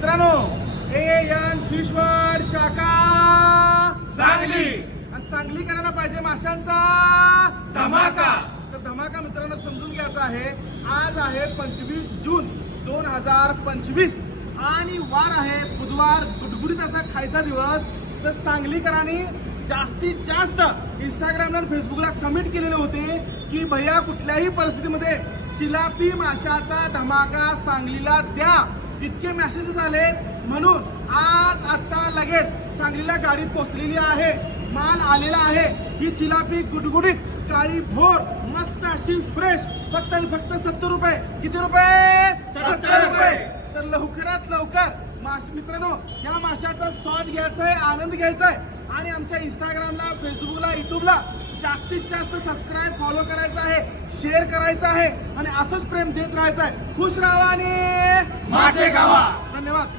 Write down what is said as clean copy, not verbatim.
मित्रांनो, N fish world शाखा सांगली आणि सांगलीकरांना पाहिजे माशांचा धमाका. तर धमाका मित्रांनो समजून घ्यायचा आहे. आज आहे 25 जून 2025 आणि वार आहे बुधवार. गुडगुडीत असा खायचा दिवस. तर सांगलीकरांनी जास्तीत जास्त इंस्टाग्रामला आणि फेसबुकला कमेंट केलेले होते की भैया कुठल्याही परिस्थितीमध्ये चिलापी माशाचा धमाका सांगलीला द्या. इतके मेसेजेस आले म्हणून आज आता लगेच सांगलीला गाडी पोहोचलेली आहे. माल आलेला आहे. ही चिलापी गुडगुडीत काळी भोर मस्त अशी फ्रेश फक्त आणि फक्त 70 रुपये. किती रुपये? 70 रुपये. तर लवकरात लवकर मित्रांनो या माशाचा स्वाद घ्यायचा आहे, आनंद घ्यायचा आहे आणि आमच्या इंस्टाग्रामला, फेसबुकला, युट्यूबला जास्तीत जास्त सबस्क्राईब, फॉलो करायचं आहे, शेअर करायचं आहे आणि असंच प्रेम देत राहायचं आहे. खुश राहा आणि मासे खावा. धन्यवाद.